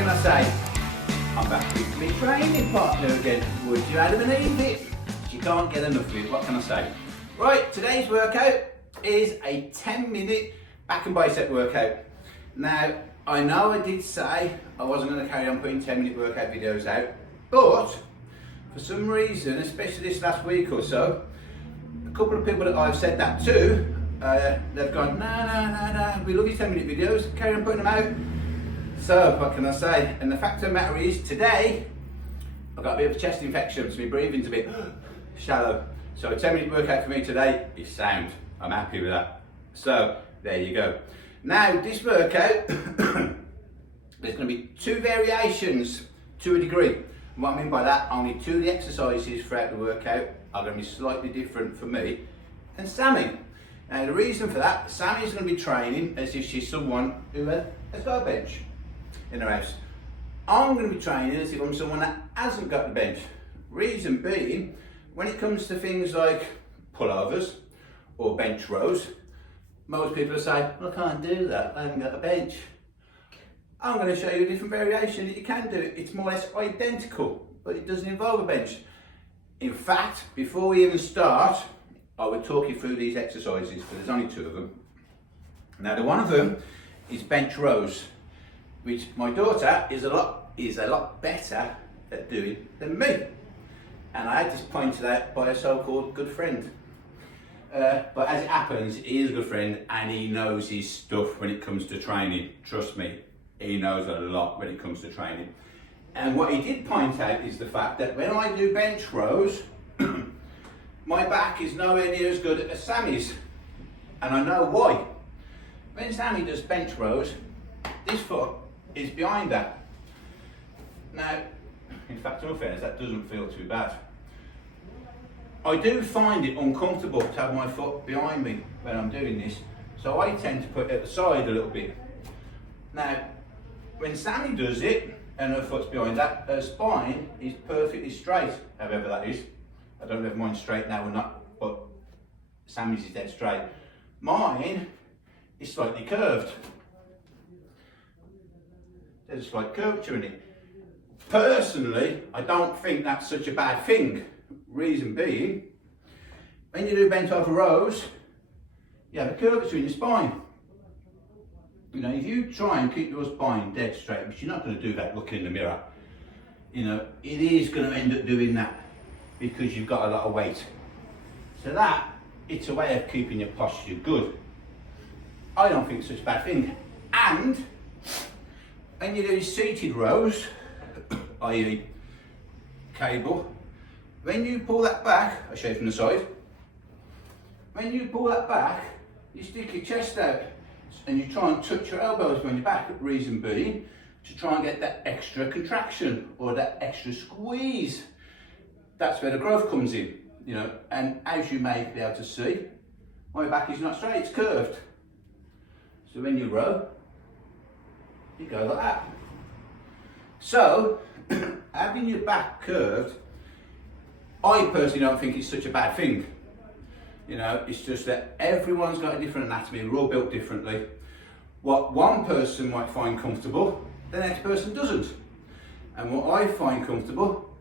can I say? I'm back with my training partner again. Would you Adam and Eve it? She can't get enough of it, what can I say? Right, today's workout is a 10-minute back and bicep workout. Now, I know I did say I wasn't going to carry on putting 10-minute workout videos out, but for some reason, especially this last week or so, a couple of people that I've said that to, they've gone, no, we love your 10-minute videos, carry on putting them out. So, what can I say? And the fact of the matter is, today, I've got a bit of a chest infection, so my breathing's a bit shallow. So a 10-minute workout for me today is sound. I'm happy with that. So, there you go. Now, this workout, there's going to be two variations to a degree. And what I mean by that, only two of the exercises throughout the workout are going to be slightly different for me and Sammy. Now, the reason for that, Sammy's going to be training as if she's someone who has got a bench in her house. I'm going to be training as if I'm someone that hasn't got the bench. Reason being, when it comes to things like pullovers or bench rows, most people will say, well, I can't do that, I haven't got a bench. I'm going to show you a different variation that you can do. It's more or less identical, but it doesn't involve a bench. In fact, before we even start, I will talk you through these exercises, because there's only two of them. Now, the one of them is bench rows, which my daughter is a lot better at doing than me. And I had this pointed out by a so-called good friend. But as it happens, he is a good friend and he knows his stuff when it comes to training. Trust me, he knows a lot when it comes to training. And what he did point out is the fact that when I do bench rows, my back is nowhere near as good as Sammy's. And I know why. When Sammy does bench rows, this foot is behind her. Now, in fact, in all fairness, that doesn't feel too bad. I do find it uncomfortable to have my foot behind me when I'm doing this, so I tend to put it at the side a little bit. Now, when Sammy does it, and her foot's behind that, her spine is perfectly straight, however that is. I don't know if mine's straight now or not, but Sammy's is dead straight. Mine is slightly curved. There's a slight curvature in it. Personally, I don't think that's such a bad thing. Reason being, when you do bent over rows, you have a curvature in your spine. You know, if you try and keep your spine dead straight, but you're not going to do that looking in the mirror, you know, it is going to end up doing that because you've got a lot of weight. So that, it's a way of keeping your posture good. I don't think it's such a bad thing. And when you do seated rows, i.e. cable, when you pull that back, I'll show you from the side, when you pull that back, you stick your chest out and you try and touch your elbows behind your back, reason being, to try and get that extra contraction or that extra squeeze. That's where the growth comes in, you know, and as you may be able to see, my back is not straight, it's curved. So when you row, you go like that. So, having your back curved, I personally don't think it's such a bad thing. You know, it's just that everyone's got a different anatomy, we're all built differently. What one person might find comfortable, the next person doesn't. And what I find comfortable,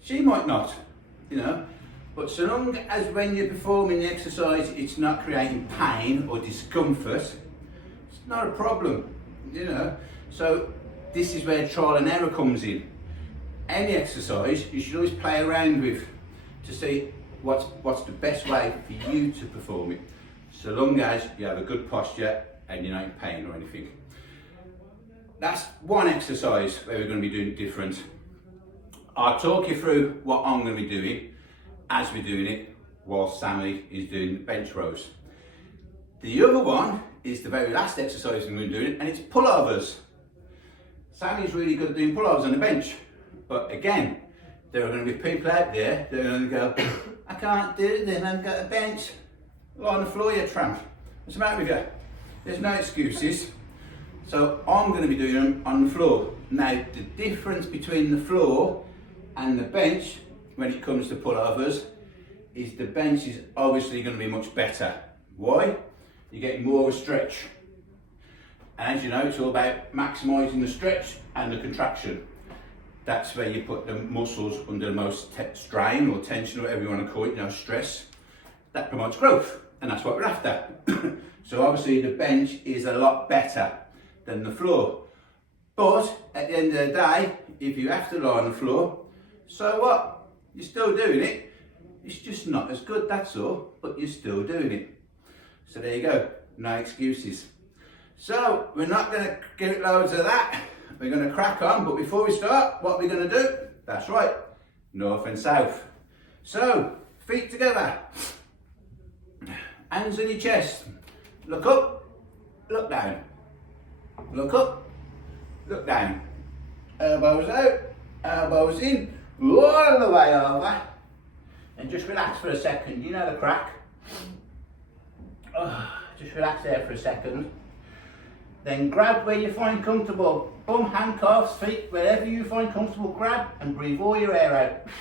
she might not, you know. But so long as when you're performing the exercise, it's not creating pain or discomfort, it's not a problem, you know. So this is where trial and error comes in. Any exercise you should always play around with to see what's the best way for you to perform it, so long as you have a good posture and you're not in pain or anything. That's one exercise where we're going to be doing it different. I'll talk you through what I'm going to be doing as we're doing it while Sammy is doing bench rows. The other one is the very last exercise we're going to be doing, and it's pullovers. Sammy's really good at doing pullovers on the bench. But again, there are going to be people out there that are going to go, I can't do them, I haven't got a bench. Lie on the floor, you tramp. What's the matter with you? There's no excuses. So I'm going to be doing them on the floor. Now, the difference between the floor and the bench, when it comes to pullovers, is the bench is obviously going to be much better. Why? You're getting more of a stretch. And as you know, it's all about maximising the stretch and the contraction. That's where you put the muscles under the most strain or tension, or whatever you want to call it, you know, stress. That promotes growth, and that's what we're after. So obviously the bench is a lot better than the floor. But at the end of the day, if you have to lie on the floor, so what? You're still doing it. It's just not as good, that's all, but you're still doing it. So there you go, no excuses. So we're not going to get loads of that. We're going to crack on, but before we start, what are we going to do? That's right, north and south. So, feet together, hands on your chest, look up, look down, look up, look down, elbows out, elbows in, all the way over, and just relax for a second. You know the crack. Just relax there for a second. Then grab where you find comfortable. Bum, handcuffs, feet, wherever you find comfortable, grab and breathe all your air out.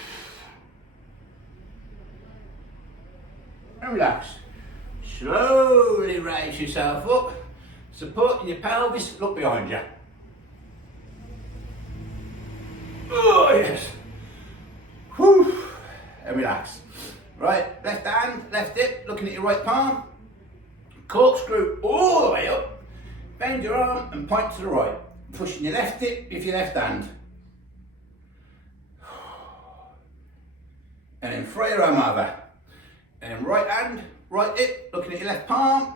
And relax. Slowly raise yourself up, supporting your pelvis, look behind you. Oh yes. Whew. And relax. Right, left hand, left hip, looking at your right palm. Corkscrew all the way up. Bend your arm and point to the right. Pushing your left hip with your left hand. And then throw your arm over. And then right hand, right hip, looking at your left palm.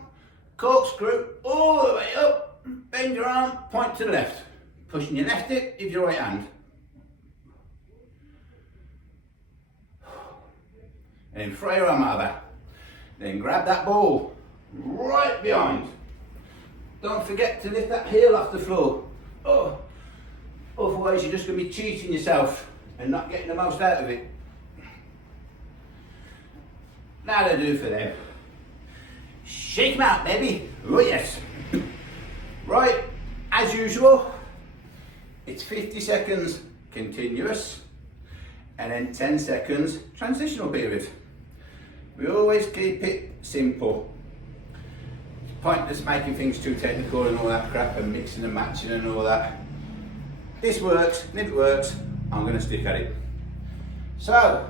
Corkscrew all the way up. Bend your arm, point to the left. Pushing your left hip with your right hand. And then throw your arm over. Then grab that ball right behind. Don't forget to lift that heel off the floor. Oh, otherwise you're just going to be cheating yourself and not getting the most out of it. That'll do for them. Shake them out, baby. Oh yes. Right, as usual, it's 50 seconds continuous and then 10 seconds transitional period. We always keep it simple. Pointless making things too technical and all that crap and mixing and matching and all that. This works, and if it works, I'm going to stick at it. So,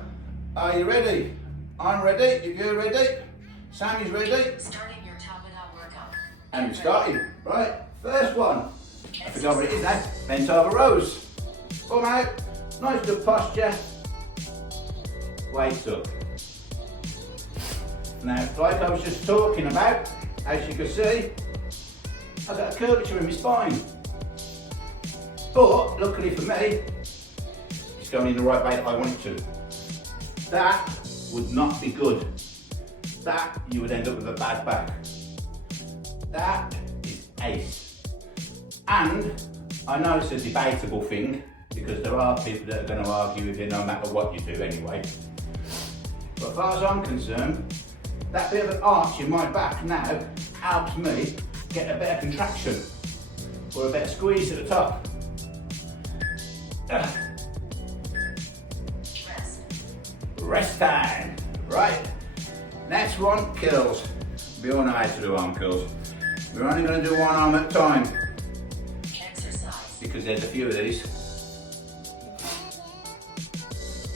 are you ready? I'm ready. If you're ready, Sammy's ready. Starting your top and out workout. And we're starting. Right, first one. I forgot what it is now. Bent over rows. Bum out. Nice good posture. Weights up. Now, like I was just talking about, as you can see, I've got a curvature in my spine. But, luckily for me, it's going in the right way that I want it to. That would not be good. That, you would end up with a bad back. That is ace. And, I know it's a debatable thing, because there are people that are going to argue with you no matter what you do anyway. But as far as I'm concerned, that bit of an arch in my back now helps me get a better contraction or a better squeeze at the top. Rest time. Right, next one, curls. We all know how to do arm curls. We're only going to do one arm at a time. Exercise. Because there's a few of these.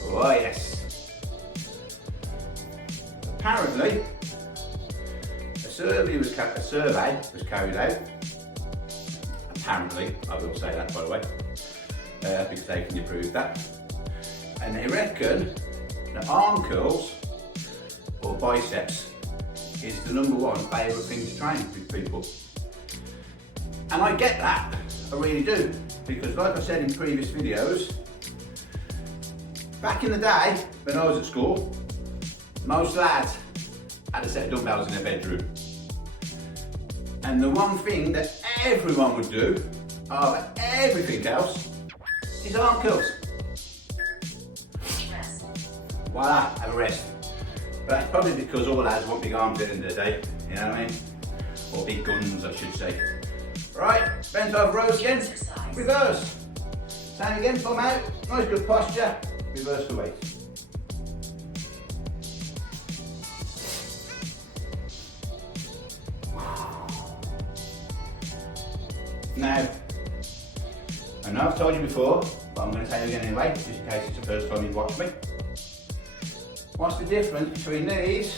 Oh yes. Apparently, a survey was carried out. Apparently, I will say that by the way, because they can prove that. And they reckon that arm curls or biceps is the #1 favourite thing to train with people. And I get that, I really do, because like I said in previous videos, back in the day when I was at school, most lads had a set of dumbbells in their bedroom. And the one thing that everyone would do, over everything else, is arm curls. Rest. Voila, have a rest. But that's probably because all lads want big arms at the end of the day, you know what I mean? Or big guns, I should say. Right, bent over rows again, reverse. Stand again, bum out, nice good posture, reverse the weight. Now, I know I've told you before, but I'm going to tell you again anyway, just in case it's the first time you've watched me. What's the difference between these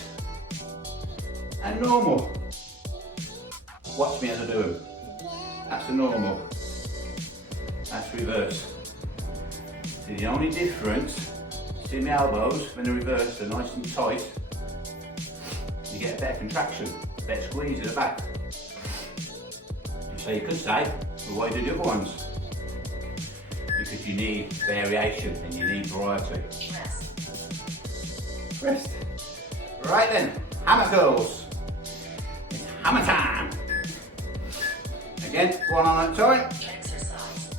and normal? Watch me as I do them. That's the normal. That's reverse. See, the only difference, see my elbows, when they're reversed, they're nice and tight. You get a better contraction, a better squeeze at the back. So you could say, well, why do the other ones? Because you need variation and you need variety. Rest. Right then, hammer curls. It's hammer time. Again, one arm at a time. Exercise.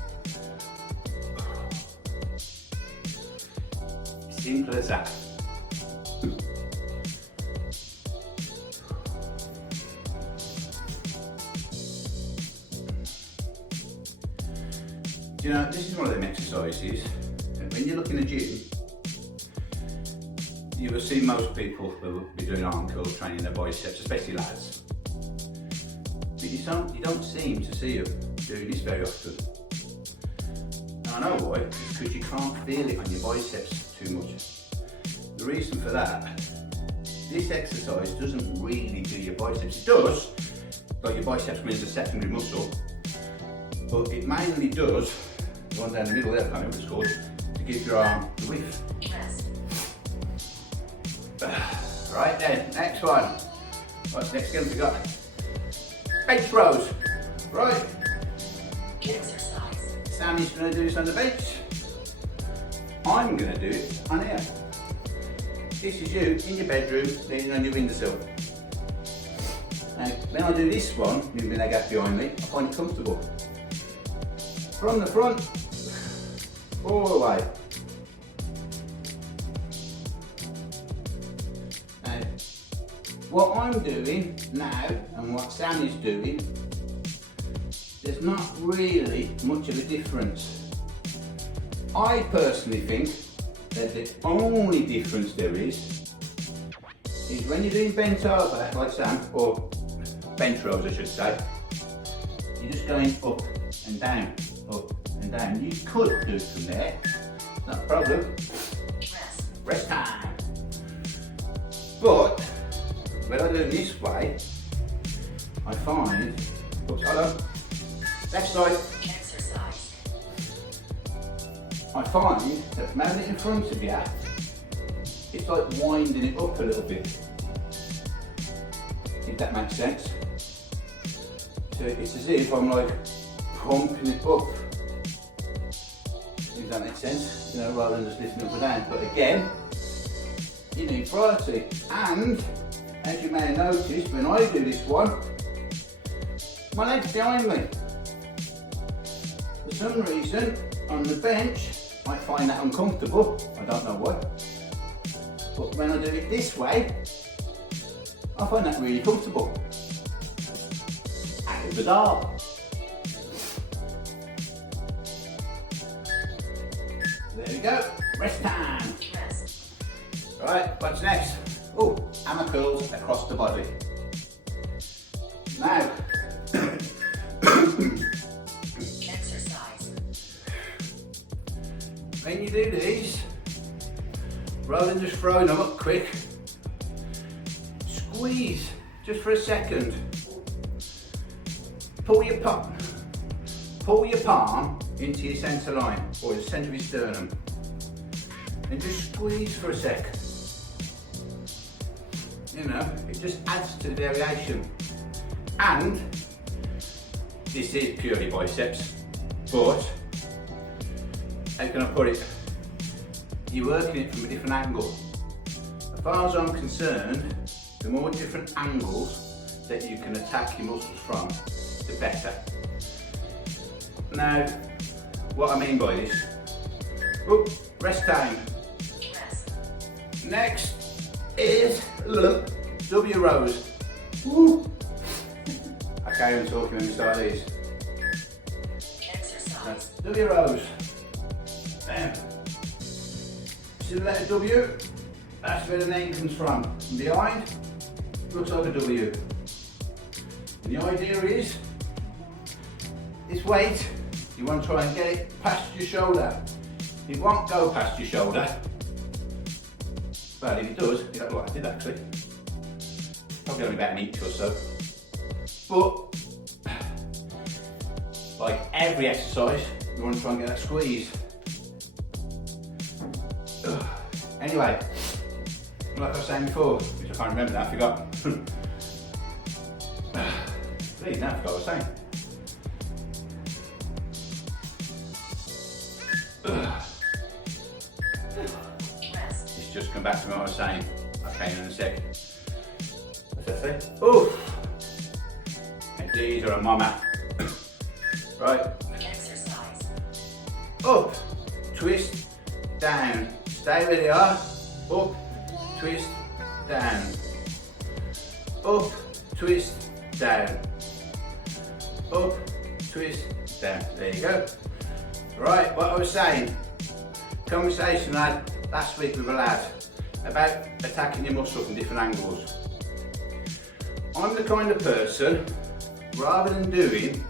Simple as that. Do you know, this is one of them exercises that when you look in the gym, you will see most people will be doing arm curls, training their biceps, especially lads. But you don't seem to see them doing this very often. And I know why, it's because you can't feel it on your biceps too much. The reason for that, this exercise doesn't really do your biceps. It does, but your biceps means a secondary muscle, but it mainly does, the one down the middle there, I can't remember what it's called, to give your arm the width. Right then, next one. What's next game we got? Bench rows. Right. Exercise. Sammy's going to do this on the bench. I'm going to do it on here. This is you in your bedroom, leaning on your windowsill. Now, when I do this one, moving my leg out behind me, I find it comfortable. From the front, all the way. Now, what I'm doing now and what Sam is doing, there's not really much of a difference. I personally think that the only difference there is when you're doing bent over, like Sam, or bench rows I should say, you're just going up and down, up and down. You could do it from there, not a problem. Rest time. But when I do it this way, I find, oops, hold on, left side. Exercise. I find that from having it in front of you, it's like winding it up a little bit. If that makes sense. So it's as if I'm like pumping it up. If that makes sense, you know, rather than just lifting up and down. But again, you need variety. And as you may have noticed, when I do this one, my leg's behind me. For some reason, on the bench, I find that uncomfortable. I don't know why. But when I do it this way, I find that really comfortable. And bizarre. There we go. Rest time. Rest. Right, what's next? Oh, hammer curls across the body. Now, Exercise. when you do these, rather than just throwing them up quick, squeeze just for a second. Pull your palm into your centre line, or the centre of your sternum, and just squeeze for a sec. You know, it just adds to the variation. And this is purely biceps, but how can I put it? You're working it from a different angle. As far as I'm concerned, the more different angles that you can attack your muscles from, the better. Now, what I mean by this, rest time. Rest. Next is W rows. Woo. I carry on talking when we start these. Exercise. W rows. Bam. See the letter W? That's where the name comes from. From behind, looks like a W. And the idea is, this weight, you want to try and get it past your shoulder. It won't go past your shoulder. Well, if it does, you don't know what I did actually. Probably only about an inch or so. But, like every exercise, you want to try and get that squeeze. Anyway, like I was saying before, which I can't remember now, I forgot. Please, now I forgot what I was saying. It's just come back to me what I was saying. I'll tell you in a sec. What's that say? Oh! And these are a mama. Right. Exercise. Up, twist, down. Stay where you are. Up, twist, down. Up, twist, down. Up, twist, down. There you go. Right, what I was saying. Conversation I had last week with a lad about attacking your muscle from different angles. I'm the kind of person, rather than doing,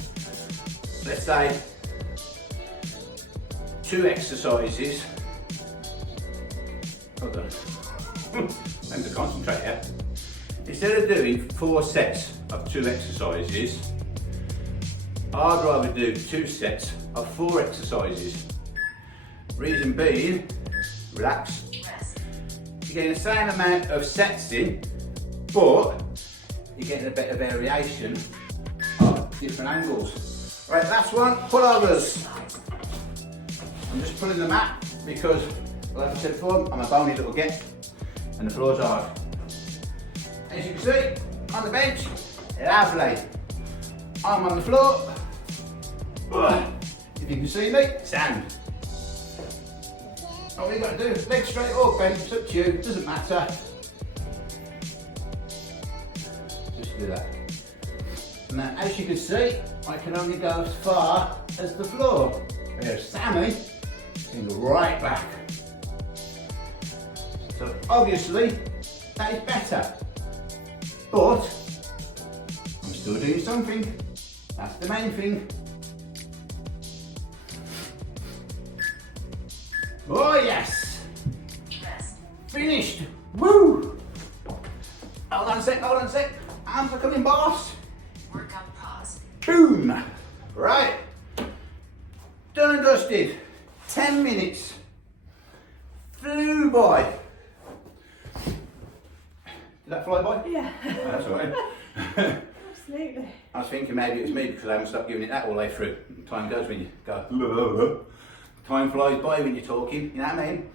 let's say, 2 exercises. Hold on. I have to concentrate here. Instead of doing 4 sets of 2 exercises, I'd rather do 2 sets of 4 exercises. Reason being, relax. Rest. You're getting the same amount of sets in, but you're getting a bit of variation of different angles. Right, last one, pullovers. I'm just pulling them out because, like I said before, I'm a bony little get and the floor's hard. As you can see, on the bench, lovely. I'm on the floor. If you can see me, sound. All you got to do, legs straight or bent, it's up to you, doesn't matter. Just do that. Now, as you can see, I can only go as far as the floor. There's Sammy, can go right back. So obviously, that is better. But, I'm still doing something. That's the main thing. Oh yes! Rest. Finished! Woo! Hold on a sec, hold on a sec. Arms are coming, boss. Workout pause. Boom! Right. Done and dusted. 10 minutes. Flew by. Did that fly by? Yeah, Oh, that's all right. absolutely. I was thinking maybe it was me because I haven't stopped giving it that all the way through. Time goes when you go. Time flies by when you're talking, you know what I mean?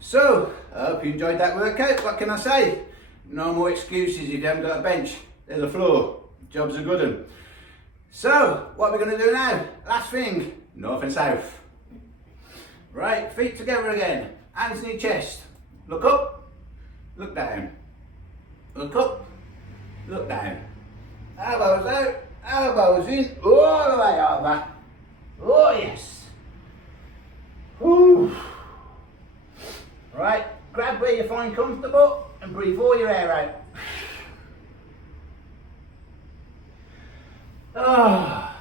So, I hope you enjoyed that workout. What can I say? No more excuses if you haven't got a bench. There's a floor. Job's a good one. So, what are we going to do now? Last thing, north and south. Right, feet together again. Hands in your chest. Look up, look down. Look up, look down. Elbows out, elbows in, all the way over. Oh yes. Whew. Right, grab where you find comfortable and breathe all your air out. Ah.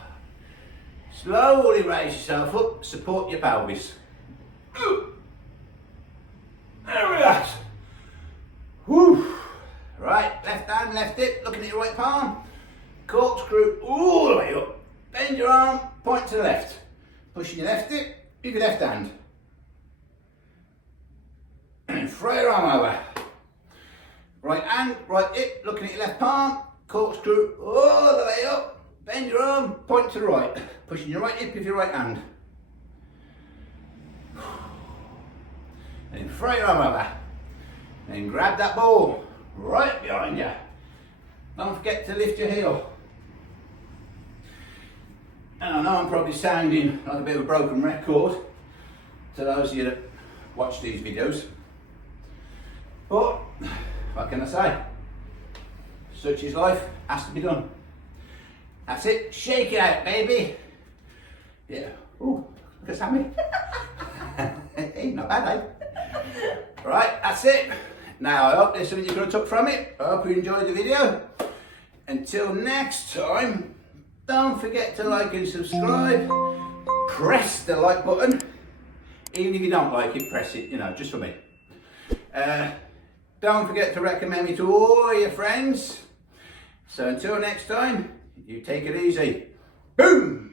Slowly raise yourself up, support your pelvis. There we are. Whew. Right, left hand, left hip, looking at your right palm. Corkscrew all the way up. Bend your arm, point to the left. Pushing your left hip with your left hand. And throw your arm over. Right hand, right hip, looking at your left palm. Corkscrew all the way up. Bend your arm, point to the right. Pushing your right hip with your right hand. And throw your arm over. And grab that ball right behind you. Don't forget to lift your heel. And I know I'm probably sounding like a bit of a broken record to those of you that watch these videos. But, what can I say? Such is life, has to be done. That's it, shake it out, baby. Yeah, ooh, look at Sammy. Hey, not bad, eh? Right, that's it. Now, I hope there's something you could have took from it. I hope you enjoyed the video. Until next time, Don't forget to like and subscribe. Press the like button. Even if you don't like it, press it, you know, just for me. Don't forget to recommend me to all your friends. So until next time, you take it easy. Boom!